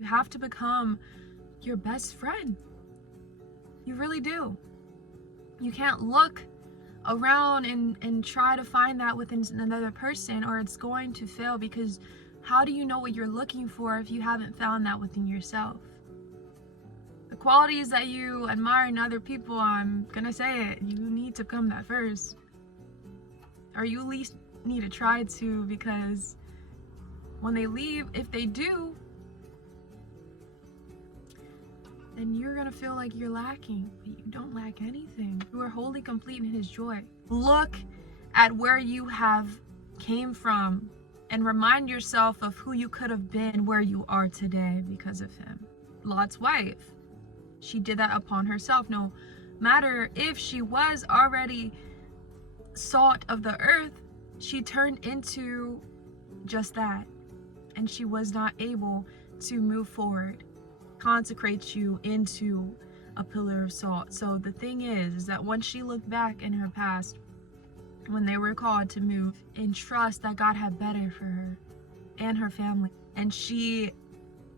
You have to become your best friend. You really do. You can't look around and try to find that within another person, or it's going to fail, because how do you know what you're looking for if you haven't found that within yourself? The qualities that you admire in other people, I'm gonna say it, you need to become that first. Or you at least need to try to, because when they leave, if they do, then you're gonna feel like you're lacking, but you don't lack anything. You are wholly complete in his joy. Look at where you have came from and remind yourself of who you could have been, where you are today because of him. Lot's wife, she did that upon herself. No matter if she was already salt of the earth, she turned into just that, and she was not able to move forward, consecrate you into a pillar of salt. So the thing is that when she looked back in her past, when they were called to move and trust that God had better for her and her family, and she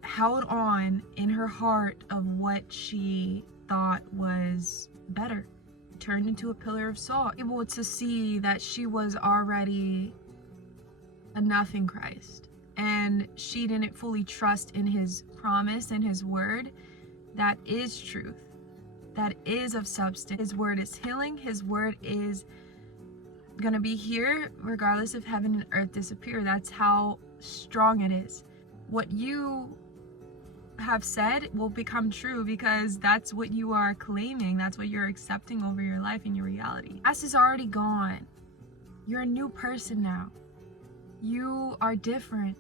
held on in her heart of what she thought was better, turned into a pillar of salt, able to see that she was already enough in Christ, and she didn't fully trust in his promise and his word that is truth, that is of substance. His word is healing. His word is gonna be here regardless if heaven and earth disappear. That's how strong it is. What you have said will become true, because that's what you are claiming. That's what you're accepting over your life and your reality. Past is already gone. You're a new person now. You are different.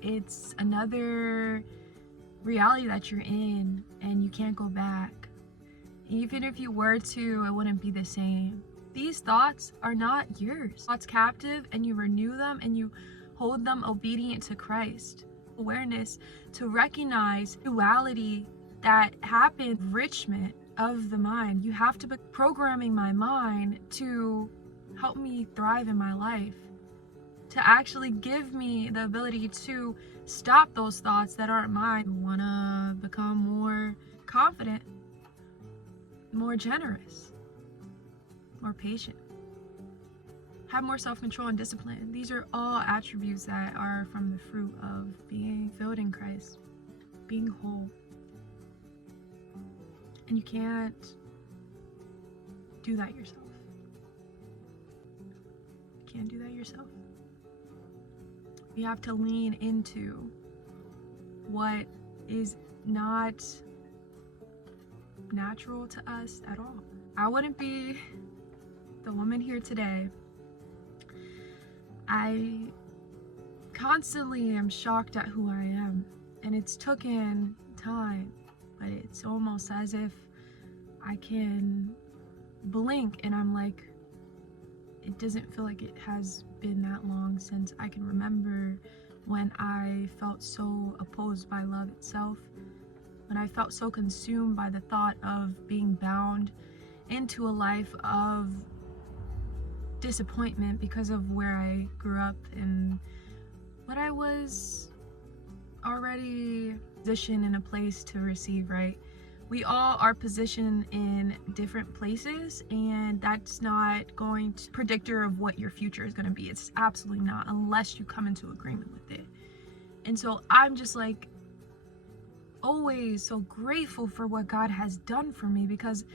It's another reality that you're in, and you can't go back. Even if you were to, it wouldn't be the same. These thoughts are not yours. Thoughts captive, and you renew them and you hold them obedient to Christ. Awareness to recognize duality that happened, enrichment of the mind. You have to be programming my mind to help me thrive in my life, to actually give me the ability to stop those thoughts that aren't mine. I want to become more confident, more generous, more patient, have more self-control and discipline. These are all attributes that are from the fruit of being filled in Christ, being whole. And you can't do that yourself. You can't do that yourself. We have to lean into what is not natural to us at all. I wouldn't be the woman here today. I constantly am shocked at who I am, and it's taken time, but it's almost as if I can blink and I'm like, it doesn't feel like it has been that long since I can remember when I felt so opposed by love itself, when I felt so consumed by the thought of being bound into a life of disappointment because of where I grew up and what I was already positioned in a place to receive, right? We all are positioned in different places, and that's not going to predictor of what your future is going to be. It's absolutely not, unless you come into agreement with it. And so I'm just like always so grateful for what God has done for me, because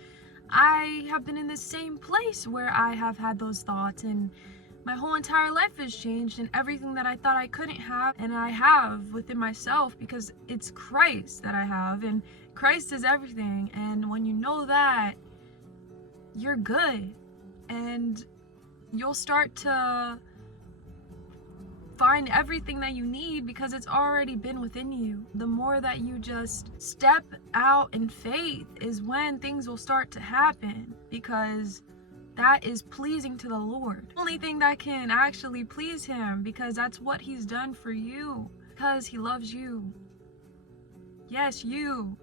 I have been in the same place where I have had those thoughts, and my whole entire life has changed, and everything that I thought I couldn't have, and I have within myself, because it's Christ that I have, and Christ is everything. And when you know that, you're good, and you'll start to find everything that you need, because it's already been within you. The more that you just step out in faith is when things will start to happen, because that is pleasing to the Lord. The only thing that can actually please him, because that's what he's done for you, because he loves you. Yes, you.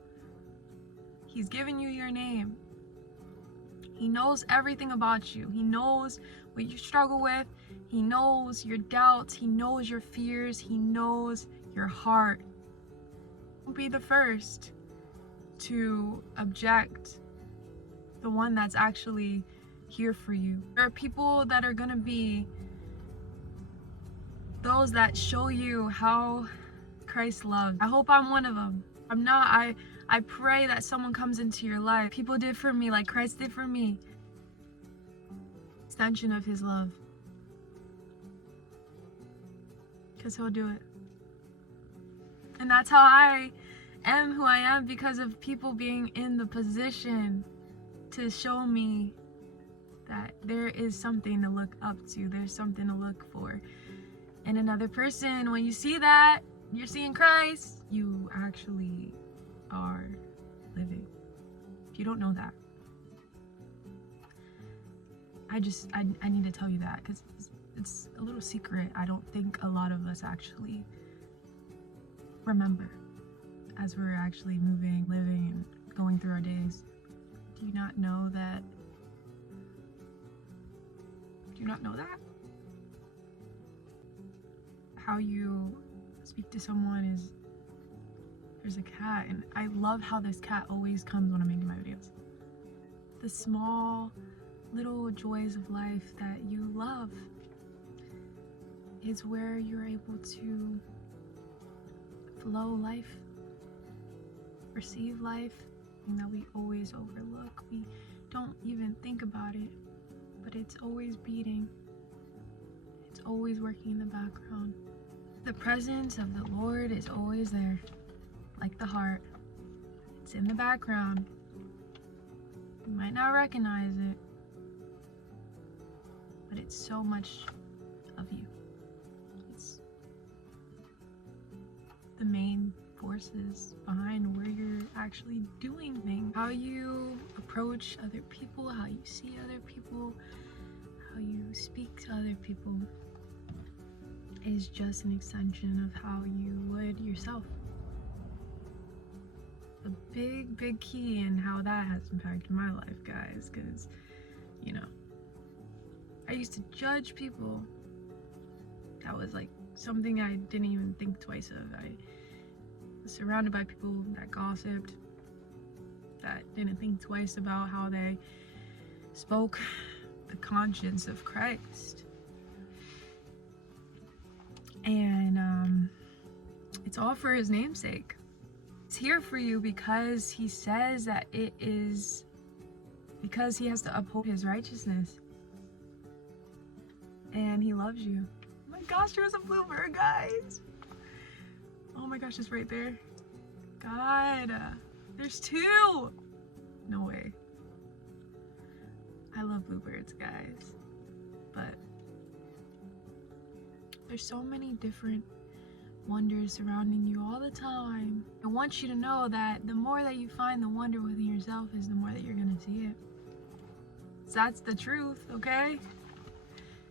He's given you your name. He knows everything about you. He knows what you struggle with. He knows your doubts. He knows your fears. He knows your heart. Don't be the first to object the one that's actually here for you. There are people that are gonna be those that show you how Christ loves. I hope I'm one of them. I'm not. I pray that someone comes into your life. People did for me like Christ did for me. Extension of his love. Because he'll do it. And that's how I am who I am, because of people being in the position to show me that there is something to look up to. There's something to look for in another person. When you see that, you're seeing Christ. You actually are living. If you don't know that, I need to tell you that, because it's a little secret. I don't think a lot of us actually remember as we're actually moving, living, and going through our days. Do you not know that? Do you not know that? How you speak to someone is, there's a cat, and I love how this cat always comes when I'm making my videos. The small little joys of life that you love is where you're able to flow life, receive life, and that we always overlook. We don't even think about it, but it's always beating. It's always working in the background. The presence of the Lord is always there, like the heart. It's in the background. You might not recognize it, but it's so much of you. It's the main forces behind where you're actually doing things. How you approach other people, how you see other people, how you speak to other people is just an extension of how you would yourself. A big key in how that has impacted my life, guys, because, you know, I used to judge people. That was like something I didn't even think twice of. I was surrounded by people that gossiped, that didn't think twice about how they spoke the conscience of Christ. And it's all for his namesake. It's here for you because he says that it is because he has to uphold his righteousness. And he loves you. Oh my gosh, there's a bluebird, guys. Oh my gosh, it's right there. God, there's two. No way. I love bluebirds, guys. But there's so many different wonders surrounding you all the time. I want you to know that the more that you find the wonder within yourself is the more that you're gonna see it. So that's the truth, okay?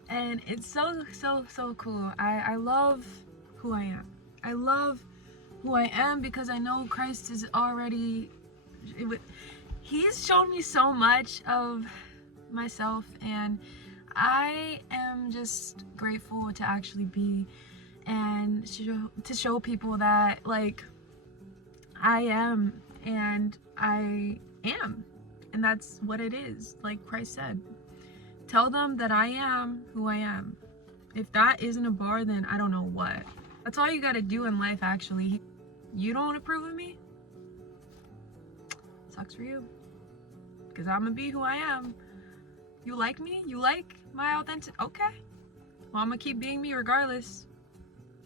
And it's so cool. I love who I am. I love who I am because I know Christ is already, he's shown me so much of myself, and I am just grateful to actually be and to show people that, like, I am and I am, and that's what it is. Like Christ said, tell them that I am who I am. If that isn't a bar, then I don't know what. That's all you gotta do in life, actually. You don't approve of me? Sucks for you, because I'm gonna be who I am. You like me? You like my authentic? Okay. Well, I'm gonna keep being me regardless.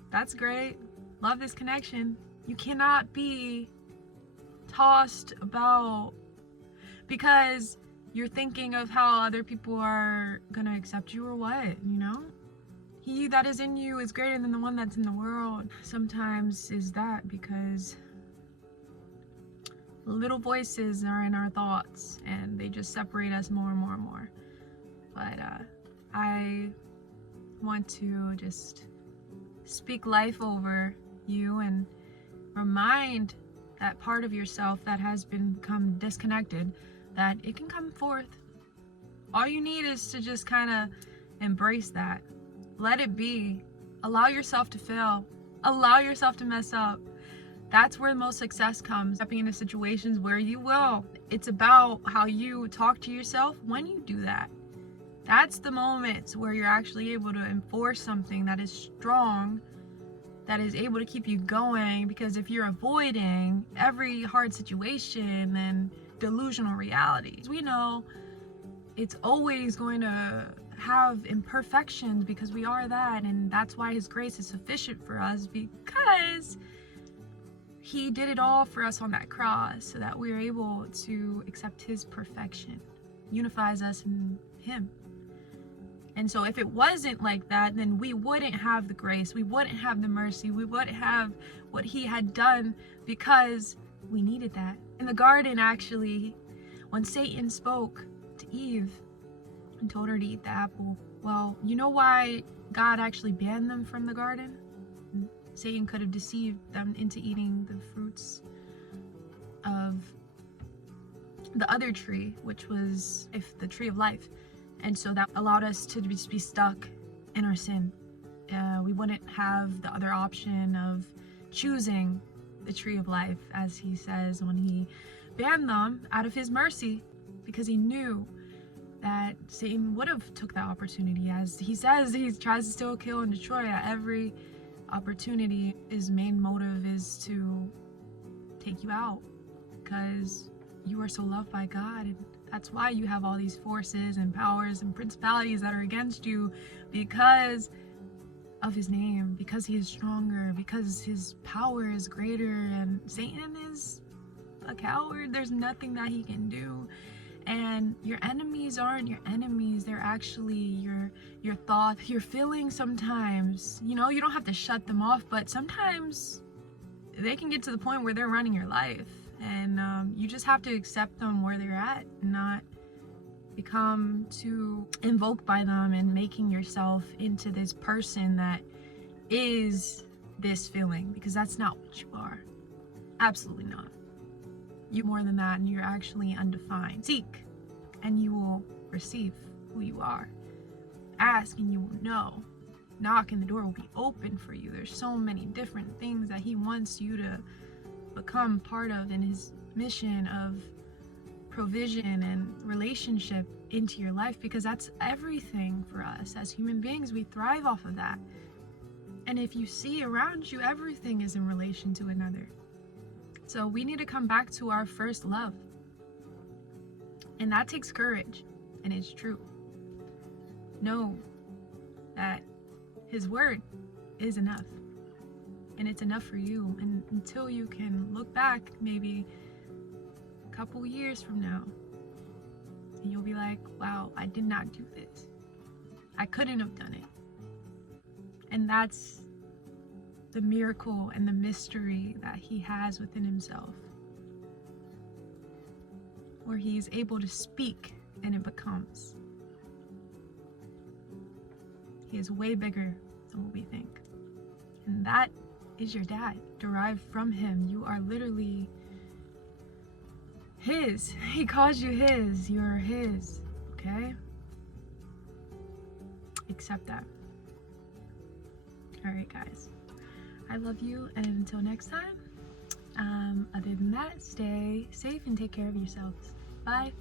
That's great. Love this connection. You cannot be tossed about because you're thinking of how other people are gonna accept you or what, you know? He that is in you is greater than the one that's in the world. Sometimes is that because little voices are in our thoughts and they just separate us more and more and more. But I want to just speak life over you and remind that part of yourself that has become disconnected that it can come forth. All you need is to just kind of embrace that. Let it be. Allow yourself to fail. Allow yourself to mess up. That's where the most success comes, stepping into situations where you will. It's about how you talk to yourself when you do that. That's the moments where you're actually able to enforce something that is strong, that is able to keep you going. Because if you're avoiding every hard situation and delusional realities, we know it's always going to have imperfections, because we are that. And that's why his grace is sufficient for us, because he did it all for us on that cross, so that we're able to accept his perfection, unifies us in him. And so if it wasn't like that, then we wouldn't have the grace, we wouldn't have the mercy, we wouldn't have what he had done, because we needed that. In the garden, actually, when Satan spoke to Eve and told her to eat the apple, well, you know why God actually banned them from the garden? Satan could have deceived them into eating the fruits of the other tree, which was the tree of life. And so that allowed us to just be stuck in our sin. We wouldn't have the other option of choosing the tree of life, as he says when he banned them out of his mercy, because he knew that Satan would have took that opportunity. As he says, he tries to still kill and destroy at every opportunity. His main motive is to take you out, because you are so loved by God. And that's why you have all these forces and powers and principalities that are against you, because of his name, because he is stronger, because his power is greater. And Satan is a coward. There's nothing that he can do. And your enemies aren't your enemies. They're actually your thoughts, your feelings sometimes. You know, you don't have to shut them off, but sometimes they can get to the point where they're running your life. And you just have to accept them where they're at, and not become too invoked by them and making yourself into this person that is this feeling, because that's not what you are. Absolutely not. You're more than that, and you're actually undefined. Seek, and you will receive who you are. Ask, and you will know. Knock, and the door will be open for you. There's so many different things that he wants you to become part of in his mission of provision and relationship into your life, because that's everything for us as human beings. We thrive off of that. And if you see around you, everything is in relation to another. So we need to come back to our first love, and that takes courage, and it's true. Know that his word is enough. And it's enough for you. And until you can look back maybe a couple years from now, and you'll be like, wow, I did not do this. I couldn't have done it. And that's the miracle and the mystery that he has within himself, where he is able to speak and it becomes. He is way bigger than what we think. And that is your dad, derived from him. You are literally his. He calls you his. You're his. Okay? Accept that. Alright, guys. I love you, and until next time, other than that, stay safe and take care of yourselves. Bye.